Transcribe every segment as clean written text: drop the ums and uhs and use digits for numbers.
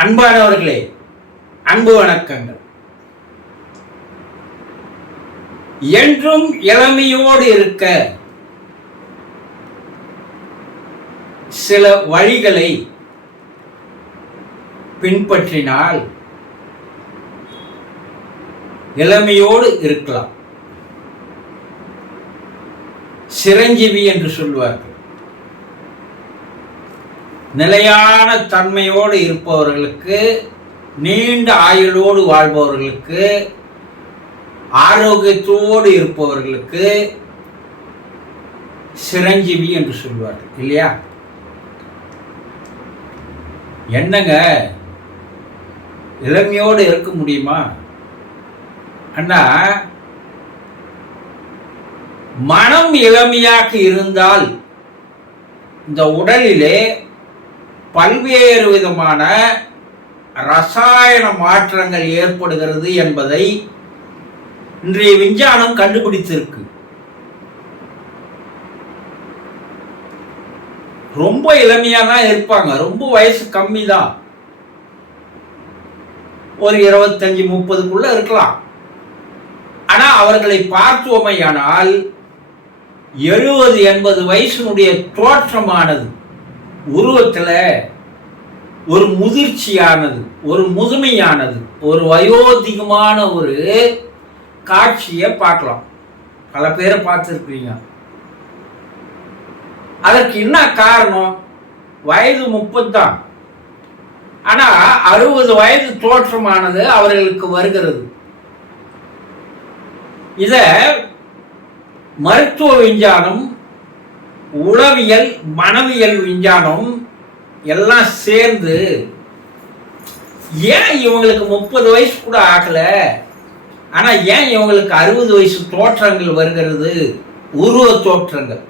அன்பானவர்களே, அன்பு வணக்கங்கள். என்றும் இளமையோடு இருக்க சில வழிகளை பின்பற்றினால் இளமையோடு இருக்கலாம். சிரஞ்சீவி என்று சொல்வார்கள். நிலையான தன்மையோடு இருப்பவர்களுக்கு, நீண்ட ஆயுளோடு வாழ்பவர்களுக்கு, ஆரோக்கியத்தோடு இருப்பவர்களுக்கு சிரஞ்சீவி என்று சொல்வார்கள் இல்லையா? என்னங்க, இளமையோடு இருக்க முடியுமா? அண்ணா, மனம் இளமையாக இருந்தால் இந்த உடலிலே பல்வேறு விதமான ரசாயன மாற்றங்கள் ஏற்படுகிறது என்பதை இன்றைய விஞ்ஞானம் கண்டுபிடித்திருக்கு. ரொம்ப இளமையா தான் இருப்பாங்க, ரொம்ப வயசு கம்மி தான், ஒரு 25-30 இருக்கலாம். ஆனா அவர்களை பார்த்தோமையானால் 70-80 வயசினுடைய தோற்றமானது உருவத்தில் ஒரு முதிர்ச்சியானது, ஒரு முதுமையானது, ஒரு வயோதிகமான ஒரு காட்சியை பார்க்கலாம். பல பேரை பார்த்துருக்கீங்க. அதற்கு என்ன காரணம்? வயது 30 தான், ஆனா 60 வயது தோற்றமானது அவர்களுக்கு வருகிறது. இத மருத்துவ விஞ்ஞானம், உளவியல், மனவியல் விஞ்ஞானம் எல்லாம் சேர்ந்து ஏன் இவங்களுக்கு 30 வயசு கூட ஆகல, ஆனா ஏன் இவங்களுக்கு 60 வயசு தோற்றங்கள் வருகிறது, உருவ தோற்றங்கள்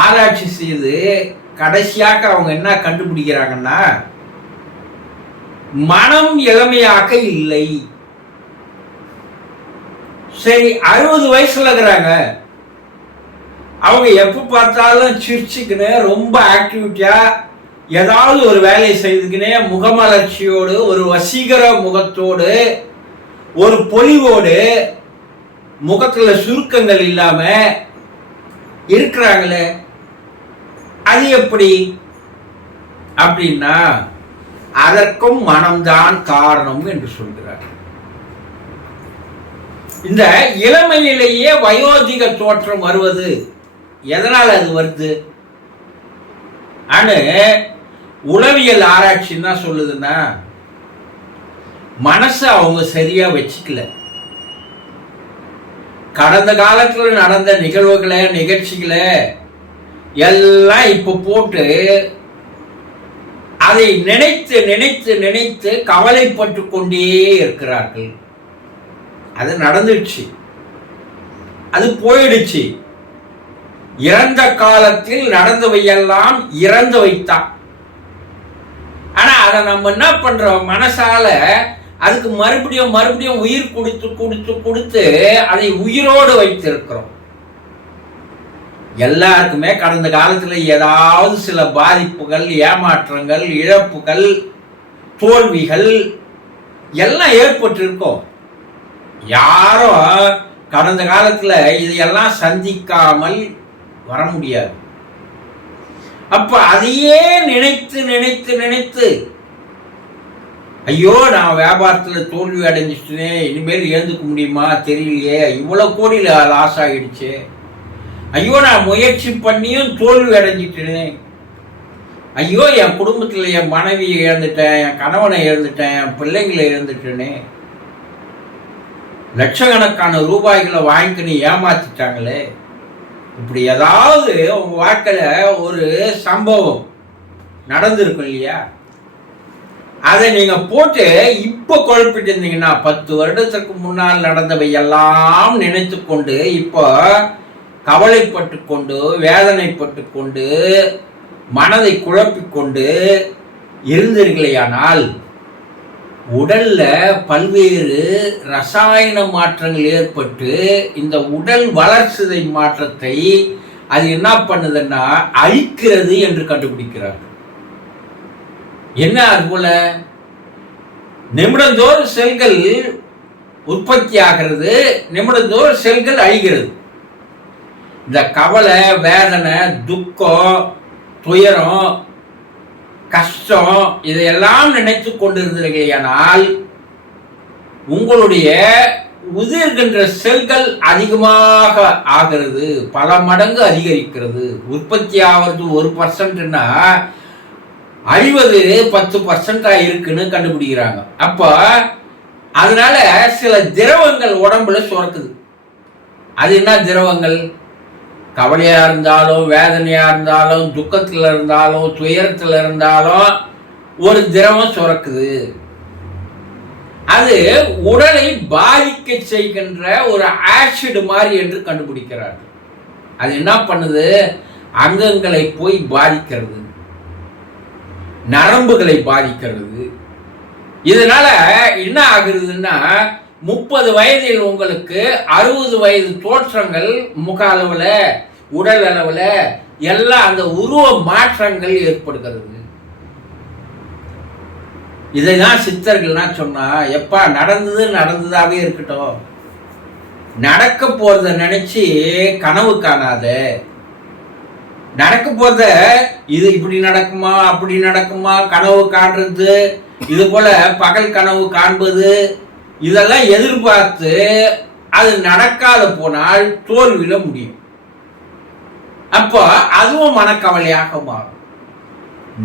ஆராய்ச்சி செய்து கடைசியாக அவங்க என்ன கண்டுபிடிக்கிறாங்கன்னா, மனம் இளமையாக இல்லை. சரி, 60 வயசுல இருக்கிறாங்க, அவங்க எப்ப பார்த்தாலும் சிரிச்சுக்கின்னு ரொம்ப ஆக்டிவிட்டியா ஏதாவது ஒரு வேலையை செய்துக்கினே முகமலர்ச்சியோடு, ஒரு வசீகர முகத்தோடு, ஒரு பொலிவோடு, முகத்துல சுருக்கங்கள் இல்லாம இருக்கிறாங்களே, அது எப்படி அப்படின்னா அதற்கும் மனம்தான் காரணம் என்று சொல்கிறார். இந்த இளமையிலேயே வயோதிக தோற்றம் வருவது எதனால் அது வருது? ஆனா உளவியல் ஆராய்ச்சி என்ன சொல்லுதுன்னா, மனசை அவங்க சரியா வச்சுக்கல. கடந்த காலத்துல நடந்த நிகழ்வுகளை, நிகழ்ச்சிகளை எல்லாம் இப்ப போட்டு அதை நினைத்து நினைத்து நினைத்து கவலைப்பட்டு கொண்டே இருக்கிறார்கள். அது நடந்துடுச்சு, அது போயிடுச்சு. இறந்த காலத்தில் நடந்தவையெல்லாம் இறந்து வைத்தான். ஆனா அதை நம்ம என்ன பண்றோம், மனசால அதுக்கு மறுபடியும் மறுபடியும் உயிர் கொடுத்து கொடுத்து கொடுத்து அதை உயிரோடு வைத்திருக்கிறோம். எல்லாருக்குமே கடந்த காலத்துல ஏதாவது சில பாதிப்புகள், ஏமாற்றங்கள், இழப்புகள், தோல்விகள் எல்லாம் ஏற்பட்டிருக்கும். யாரும் கடந்த காலத்துல இதையெல்லாம் சந்திக்காமல் வர முடியாது. அப்ப அதையே நினைத்து நினைத்து நினைத்து, ஐயோ நான் வியாபாரத்துல தோல்வி அடைஞ்சிட்டேனே, இனிமேல் எழுந்துக்க முடியுமா தெரியலையே, இவ்வளவு கோடியில லாஸ் ஆகிடுச்சு, ஐயோ நான் முயற்சி பண்ணியும் தோல்வி அடைஞ்சிட்டேனே, ஐயோ என் குடும்பத்துல என் மனைவியை இழந்துட்டேன், என் கணவனை இழந்துட்டேன், என் பிள்ளைங்களை இழந்துட்டேனே, லட்சக்கணக்கான ரூபாய்களை வாங்கிக்கின்னு ஏமாத்திட்டாங்களே. இப்படி ஏதாவது உங்க வாழ்க்கையில ஒரு சம்பவம் நடந்திருக்கும் இல்லையா? அதை நீங்க போட்டு இப்ப குழப்பிட்டு இருந்தீங்கன்னா, 10 வருடத்திற்கு முன்னால் நடந்தவை எல்லாம் நினைத்து கொண்டு இப்போ கவலைப்பட்டு கொண்டு, வேதனைப்பட்டு கொண்டு, மனதை குழப்பிக்கொண்டு இருந்தீர்களேயானால் உடல்ல பல்வேறு ரசாயன மாற்றங்கள் ஏற்பட்டு இந்த உடல் வளர்ச்சிதை மாற்றத்தை அது என்ன பண்ணுதுன்னா அழிக்கிறது என்று கண்டுபிடிக்கிறார்கள். என்ன அது போல நிமிடந்தோறும் செல்கள் உற்பத்தி ஆகிறது, நிமிடந்தோறும் செல்கள் அழிகிறது. இந்த கவலை, வேதனை, துக்கம், துயரம், கஷ்டம் இதையெல்லாம் நினைத்து கொண்டிருந்தீர்களானால் உங்களுடைய உதிர்கின்ற செல்கள் அதிகமாக ஆகிறது, பல மடங்கு அதிகரிக்கிறது. உற்பத்தி ஆகிறது 1%ன்னா அழிவது 10% இருக்குன்னு கண்டுபிடிக்கிறாங்க. அப்ப அதனால சில திரவங்கள் உடம்புல சுரக்குது. அது என்ன திரவங்கள்? கவலையா இருந்தாலும், வேதனையா இருந்தாலும், துக்கத்துல இருந்தாலும், துயரத்துல இருந்தாலும் ஒரு திரவம் சுரக்குது. அது உடலை பாதிக்க செய்கின்ற ஒரு ஆசிட் மாதிரி என்று கண்டுபிடிக்கிறார்கள். அது என்ன பண்ணுது? அங்கங்களை போய் பாதிக்கிறது, நரம்புகளை பாதிக்கிறது. இதனால என்ன ஆகுறதுன்னா 30 வயதில் உங்களுக்கு 60 வயது தோற்றங்கள், முக அளவுல, உடல் அளவுல எல்லாம் அந்த உருவ மாற்றங்கள் ஏற்படுகிறது. இதைதான் சித்தர்கள்னா சொன்னா, எப்பா நடந்தது நடந்ததாவே இருக்கட்டும், நடக்க போறத நினைச்சு கனவு காணாத. நடக்க போறத இது இப்படி நடக்குமா அப்படி நடக்குமா கனவு காண்றது, இது போல பகல் கனவு காண்பது, இதெல்லாம் எதிர்பார்த்து அது நடக்காத போனால் தோல்வியில முடியும். அப்போ அதுவும் மனக்கவலையாக மாறும்.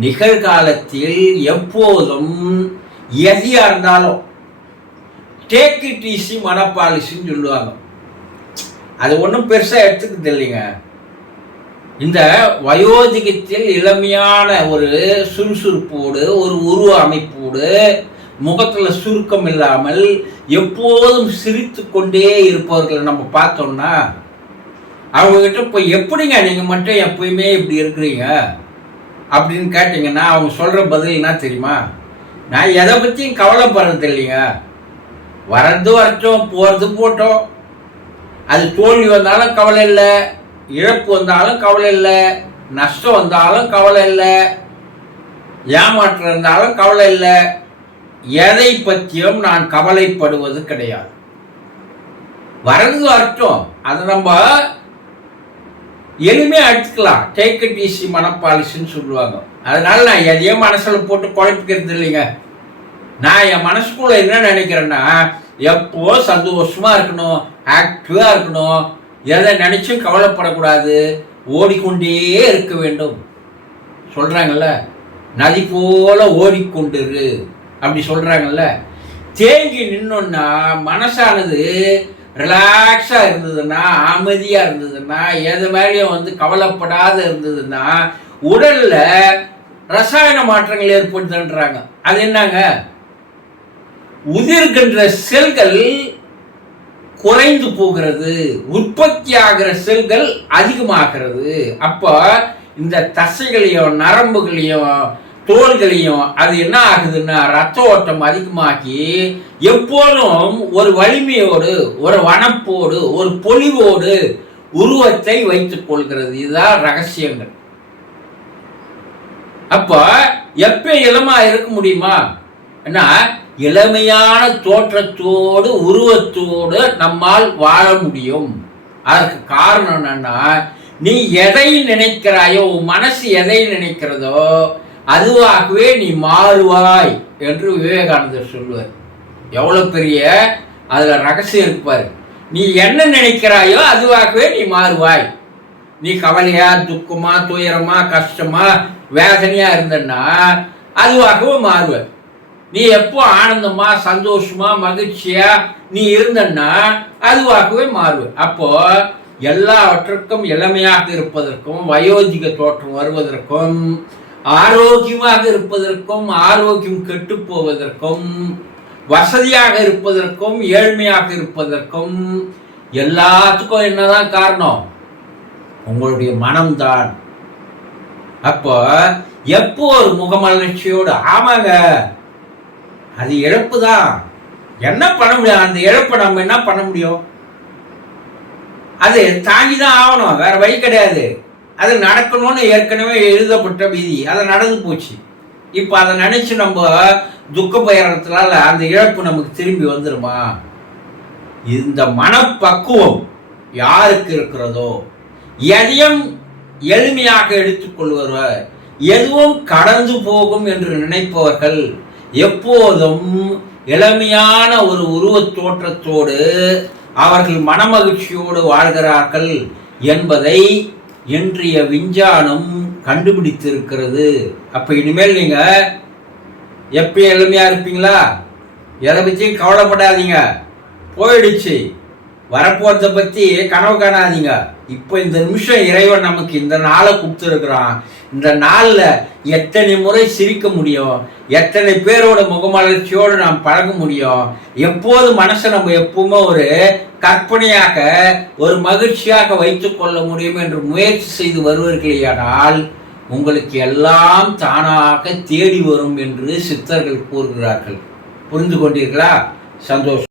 நிகழ்காலத்தில் எப்போதும் எதியா இருந்தாலும் டேக் இட் ஈஸி மனப்பாலிசின்னு சொல்லுவாங்க. அது ஒன்றும் பெருசா எடுத்துக்கிறது இல்லைங்க. இந்த வயோதிகத்தில் இளமையான ஒரு சுறுசுறுப்போடு, ஒரு உருவ அமைப்போடு, முகத்துல சுருக்கம் இல்லாமல் எப்போதும் சிரித்து கொண்டே இருப்பவர்களை நம்ம பார்த்தோம்னா அவங்க கிட்ட போய் எப்படிங்க நீங்க மட்டும் எப்பயுமே இப்படி இருக்கிறீங்க அப்படின்னு கேட்டீங்கன்னா அவங்க சொல்ற பதில் என்ன தெரியுமா? நான் எதை பத்தியும் கவலைப்படுறது இல்லைங்க, வர்றது வரட்டும், போறது போட்டோம், அது தோல்வி வந்தாலும் கவலை இல்லை, இழப்பு வந்தாலும் கவலை இல்லை, நஷ்டம் வந்தாலும் கவலை இல்லை, ஏமாற்றம் இருந்தாலும் கவலை இல்லை, எதை பற்றியும் நான் கவலைப்படுவது கிடையாது. வரது வரட்டும், அதை நம்ம எளிமையா எடுத்துக்கலாம். டேக் இட் ஈஸி மனப்பாலிசின்னு சொல்லுவாங்க. அதனால நான் எதையும் மனசுல போட்டு குழப்பிக்கிறது இல்லைங்க. நான் என் மனசுக்குள்ள என்ன நினைக்கிறேன்னா, எப்போ சந்தோஷமா இருக்கணும், ஆக்டிவா இருக்கணும், எதை நினைச்சும் கவலைப்படக்கூடாது, ஓடிக்கொண்டே இருக்க வேண்டும். சொல்றாங்கல்ல, நதி போல ஓடிக்கொண்டிரு அப்படி சொல்றாங்கல்ல. தேங்கி நின்னோன்னா மனசானது ரிலாக்ஸா இருந்ததுன்னா, அமைதியா இருந்ததுன்னா, எது மேலேயும் கவலைப்படாத இருந்ததுன்னா உடல்ல ரசாயன மாற்றங்கள் ஏற்படுதுன்றாங்க. அது என்னங்க? உதிர்கின்ற செல்கள் குறைந்து போகிறது, உற்பத்தி ஆகிற செல்கள் அதிகமாகிறது. அப்ப இந்த தசைகளையும் நரம்புகளையும் தோள்களையும் அது என்ன ஆகுதுன்னா ரத்த ஓட்டம் அதிகமாகி எப்போதும் ஒரு வலிமையோடு, ஒரு வனப்போடு, ஒரு பொலிவோடு உருவத்தை வைத்துக் கொள்கிறது. இதுதான் ரகசியங்கள். அப்ப எப்ப இளமா இருக்க முடியுமா? இளமையான தோற்றத்தோடு உருவத்தோடு நம்மால் வாழ முடியும். அதற்கு காரணம் என்னன்னா, நீ எதை நினைக்கிறாயோ, மனசு எதை நினைக்கிறதோ அதுவாகவே நீ மாறுவாய் என்று விவேகானந்தர் சொல்லுவார். எவ்வளவு பெரிய அதுல ரகசியம் இருப்பாரு. நீ என்ன நினைக்கிறாயோ அதுவாகவே நீ மாறுவாய். நீ கவலையா, துக்கமா, துயரமா, கஷ்டமா, வேதனையா இருந்தன்னா அதுவாகவே மாறுவ. நீ எப்போ ஆனந்தமா, சந்தோஷமா, மகிழ்ச்சியா நீ இருந்தன்னா அதுவாகவே மாறுவ. அப்போ எல்லாவற்றுக்கும் இளமையாக இருப்பதற்கும், வயோதிக தோற்றம் வருவதற்கும், ஆரோக்கியமாக இருப்பதற்கும், ஆரோக்கியம் கெட்டு போவதற்கும், வசதியாக இருப்பதற்கும், ஏழ்மையாக இருப்பதற்கும் எல்லாத்துக்கும் என்னதான் காரணம்? உங்களுடைய மனம்தான். அப்போ எப்போ ஒரு முகமலர்ச்சியோடு, ஆமாங்க அது இழப்பு தான், என்ன பண்ண முடியும்? அந்த இழப்பை நம்ம என்ன பண்ண முடியும்? அது தாங்கிதான் ஆகணும், வேற வழி கிடையாது. அது நடக்கணும்னு ஏற்கனவே எழுதப்பட்ட விதி, அது நடந்து போச்சு. இப்ப அதை நினைச்சு நம்ம துக்க பயணத்தினால அந்த இழப்பு நமக்கு திரும்பி வந்துருமா? இந்த மனப்பக்குவம் யாருக்கு இருக்கிறதோ, எதையும் எளிமையாக எடுத்துக்கொள்வர், எதுவும் கடந்து போகும் என்று நினைப்பவர்கள் எப்போதும் எளிமையான ஒரு உருவத் தோற்றத்தோடு அவர்கள் மனமகிழ்ச்சியோடு வாழ்கிறார்கள் என்பதை இன்றைய விஞ்ஞானம் கண்டுபிடித்திருக்கிறது. அப்ப இனிமேல் நீங்க எப்பயும் எளிமையா இருப்பீங்களா? எதை பற்றியும் கவலைப்படாதீங்க. போயிடுச்சு. வரப்போறதை பற்றி கனவு காணாதீங்க. இப்போ இந்த நிமிஷம் இறைவன் நமக்கு இந்த நாளை கொடுத்துருக்குறான். இந்த நாளில் எத்தனை முறை சிரிக்க முடியும், எத்தனை பேரோட முகமலர்ச்சியோடு நாம் பழக முடியும், எப்போது மனசை நம்ம எப்பவுமே ஒரு கற்பனையாக ஒரு மகிழ்ச்சியாக வைத்துக் கொள்ள முடியும் என்று முயற்சி செய்து வருவீர்களேயானால் உங்களுக்கு எல்லாம் தானாக தேடி வரும் என்று சித்தர்கள் கூறுகிறார்கள். புரிந்து கொண்டீர்களா? சந்தோஷம்.